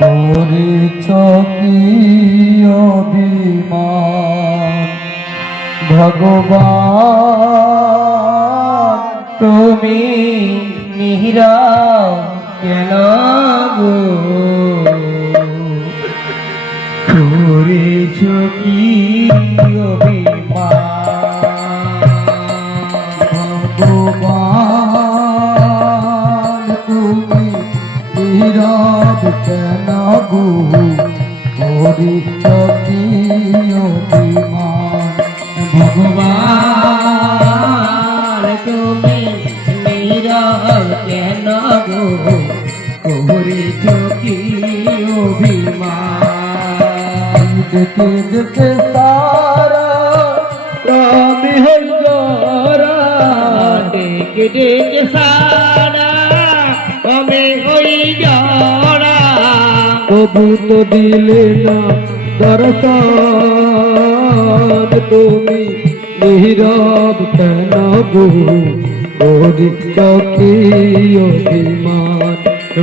করেছ কি অভিমান ভগবান, তুমি নীরব কেন গো? করেছ কি অভিমান ভগবান, তুমি নীরব কেন গো? করেছ কি অভিমান ভগবান, তুমি নীরব কেন গো? করেছ কি অভিমান? দেখে দেখে সারা প্রাণী হই জরা, ডেকে ডেকে সারা আমি হই জড়া। তবু তো দিলে না দর্শন, তুমি নীরব কেন গো? করেছ কি অভিমান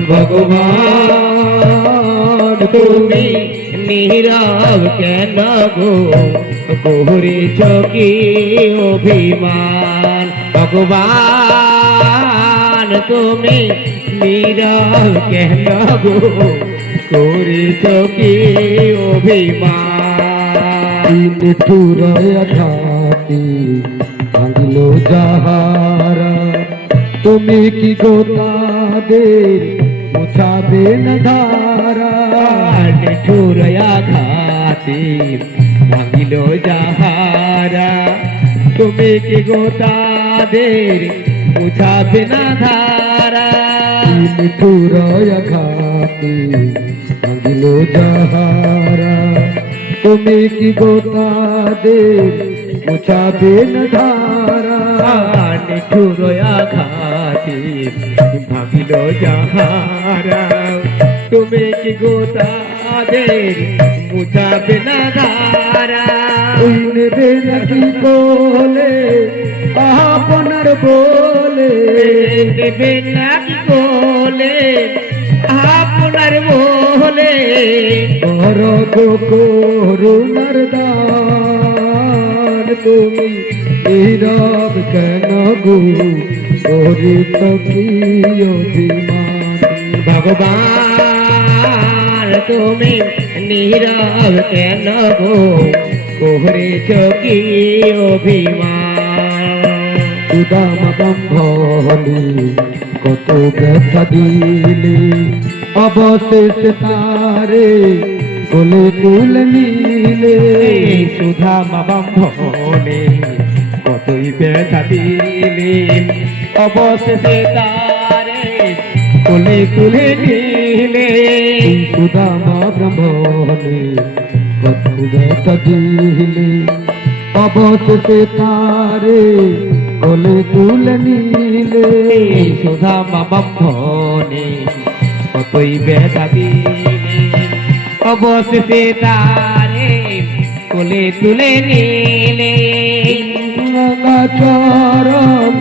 ভগবান, তুমি নীরব কেন গো? করেছ কি অভিমান? ভগবান, তুমি নীরব কেন গো? করেছ কি অভিমান? নিঠুরায় ঘাটি ভাঙল যাহারা, তুমি কি গোতাদের মুছাবে না ধারা? নিঠুরয়া ঘাতি ভাঙিল যাহারা, তুমি কি গোতাদের মুছাবে না ধারা? নিঠুরায় ঘাটি ভাঙল যাহারা, তুমি কি গোতাদের মুছাবে না ধারা? নিঠুরয়া ঘাতি ভাঙিল যাহারা, তুমি কি গোতাদের মুছাবে না ধারা? ওই নেবে নাকি বলে আপনার বলে, দেবে নাকি বলে আপনার বলে? কর গো করুণার দান, তুমি নীরব কেন গো? করেছ কি অভিমান ভগবান, তুমি নীরব কেন গো? করেছ কি অভিমান? সুদামা ব্রহ্মণি কত ব্যথা দিলে, অবশেষে তারে কোলে তুলে নিলে। সুধা মাবম্ভনে কতই ব্যথা দিলে, অবশেষে তারে কোলে তুলে নিলে। সুদামা ব্রহ্মণি কত ব্যথা দিলে, অবশেষে তারে কোলে তুলে নিলে। সুধা মাবম্ভনে কতই ব্যথা দিলে, অবশেষে তারে কোলে তুলে নিলে। চরণ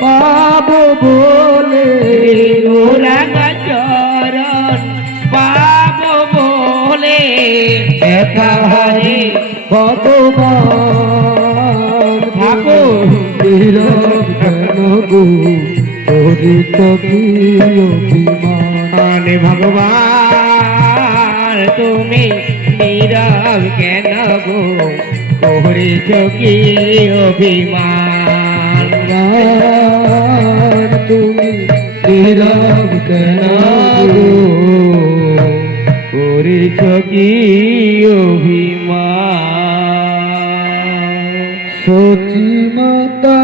পাবো বলে, রাঙা চরণ পাবো বলে, ব্যথা হারে ভগবান থাকো নীরব কেন গো? করেছ কি অভিমান ভগবান, তুমি নীরব কেন গো? করেছ কি অভিমান? তুমি নীরব কেন গো? করেছ কি অভিমান? সচিমতা